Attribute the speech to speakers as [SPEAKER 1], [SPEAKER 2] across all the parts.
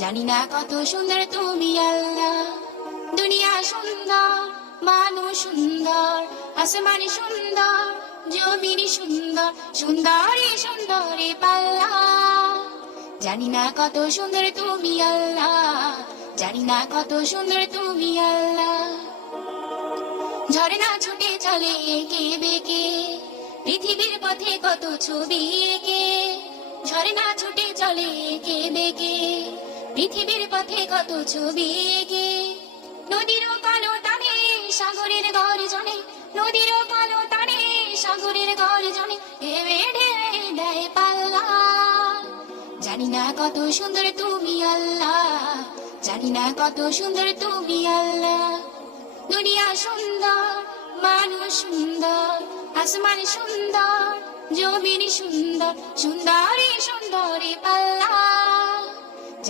[SPEAKER 1] জানি না কত সুন্দর তুমি আল্লাহ। দুনিয়া সুন্দর, মানুষ সুন্দর, আসমানি সুন্দর, জমিনি সুন্দর, সুন্দরী সুন্দরী পাল্লা। জানি না কত সুন্দর তুমি আল্লাহ জানি না কত সুন্দর তুমি আল্লাহ। ঝর্ণা ছুটে চলে একে বেকে, পৃথিবীর পথে কত ছবি একে। ঝর্ণা ছুটে চলে একে বেকে পৃথিবীর পথে কত ছবি একে? নদীর কালো টানে, সাগরের গর্জনে নদীর কালো টানে, সাগরের ঢেবে ঢেবে দেয় পাল্লা। জানি না কত সুন্দর তুমি আল্লাহ। জানি না কত সুন্দর তুমি আল্লাহ। দুনিয়া সুন্দর, মানুষ সুন্দর, আসমান সুন্দর, জমিন সুন্দর, সুন্দরী সুন্দরী পাল্লা।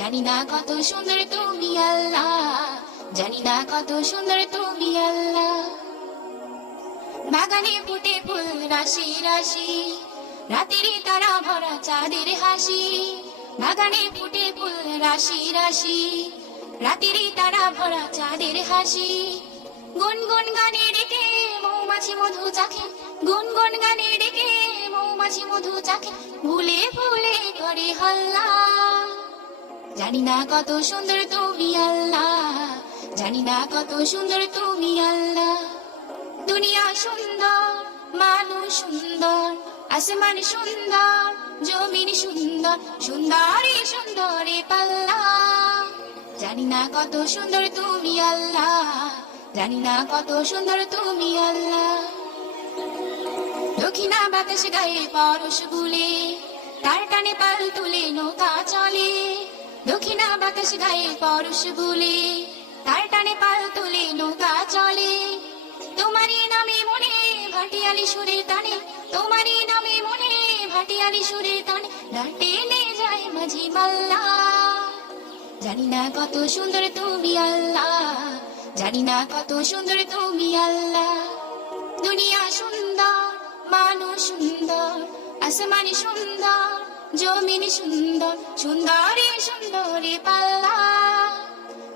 [SPEAKER 1] জানি না কত সুন্দর তুমি আল্লাহ জানি না কত সুন্দর তুমি আল্লাহ। বাগানে ফুটে ফুল, রাশি রাশি, রাতের তারা ভরা চাঁদের হাসি। বাগানে ফুটে ফুল, রাশি রাশি, রাতের তারা ভরা চাঁদের হাসি। গুনগুন গানে ডেকে মৌমাছি মধু চাখে, গুনগুন গানে ডেকে মৌমাছি মধু চাখে, ভুলে ভুলে করে হল্লা। জানি না কত সুন্দর তুমি আল্লাহ জানি না কত সুন্দর তুমি আল্লাহ। দুনিয়া সুন্দর, মানুষ সুন্দর, আসমান সুন্দর, জমিন সুন্দর, সুন্দরী সুন্দরী পাল্লা। জানি না কত সুন্দর তুমি আল্লাহ জানি না কত সুন্দর তুমি আল্লাহ। দক্ষিণা বাতাস গায়ে পরশ গুলে, তার টানে পাল তুলে নৌকা চলে। বাতাস গায়ে পরশ গুলে তার টানে পাল তুলে নৌকা চলে। তোমারই নামে মনে ভাটিয়ালি সুরের টানে তোমারই নামে মনে ভাটিয়ালি সুরের টানে নে যায় মাঝি মাল্লা। জানি না কত সুন্দর তুমি আল্লাহ, জানি না কত সুন্দর তুমি আল্লাহ। দুনিয়া সুন্দর, মানুষ সুন্দর, আসমানি সুন্দর, জমিন সুন্দর, সুন্দরী সুন্দরী